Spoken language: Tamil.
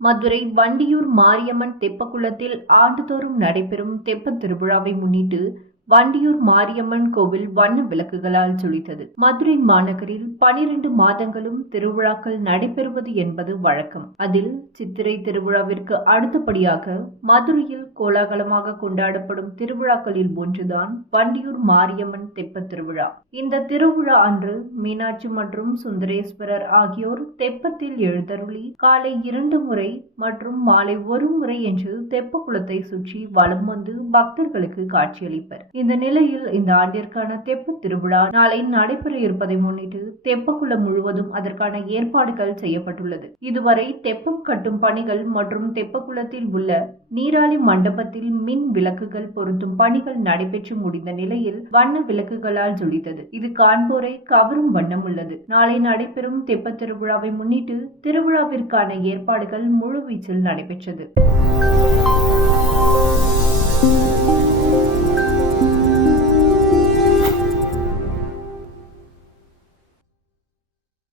மதுரை வண்டியூர் மாரியம்மன் தெப்பக்குளத்தில் ஆண்டுதோறும் நடைபெறும் தெப்பத் திருவிழாவை முன்னிட்டு வண்டியூர் மாரியம்மன் கோவில் வண்ண விளக்குகளால் ஜொலித்தது மதுரை மாநகரில் பனிரெண்டு மாதங்களும் திருவிழாக்கள் நடைபெறுவது என்பது வழக்கம். அதில் சித்திரை திருவிழாவிற்கு அடுத்தபடியாக மதுரையில் கோலாகலமாக கொண்டாடப்படும் திருவிழாக்களில் ஒன்றுதான் வண்டியூர் மாரியம்மன் தெப்பத் திருவிழா. இந்த திருவிழா அன்று மீனாட்சி மற்றும் சுந்தரேஸ்வரர் ஆகியோர் தெப்பத்தில் எழுந்தருளி காலை இரண்டு முறை மற்றும் மாலை ஒரு முறை என்று தெப்ப குளத்தை சுற்றி வலம் வந்து பக்தர்களுக்கு காட்சியளிப்பர். இந்த நிலையில் இந்த ஆண்டிற்கான தெப்ப திருவிழா நாளை நடைபெற இருப்பதை முன்னிட்டு தெப்பக்குளம் முழுவதும் அதற்கான ஏற்பாடுகள் செய்யப்பட்டுள்ளது. இதுவரை தெப்பம் கட்டும் பணிகள் மற்றும் தெப்பக்குளத்தில் உள்ள நீராளி மண்டபத்தில் மின் விளக்குகள் பொருத்தும் பணிகள் நடைபெற்று முடிந்த நிலையில் வண்ண விளக்குகளால் ஜொலித்தது. இது காண்போரை கவரும் வண்ணம் உள்ளது. நாளை நடைபெறும் தெப்ப திருவிழாவை முன்னிட்டு திருவிழாவிற்கான ஏற்பாடுகள் முழுவீச்சில் நடைபெற்றது.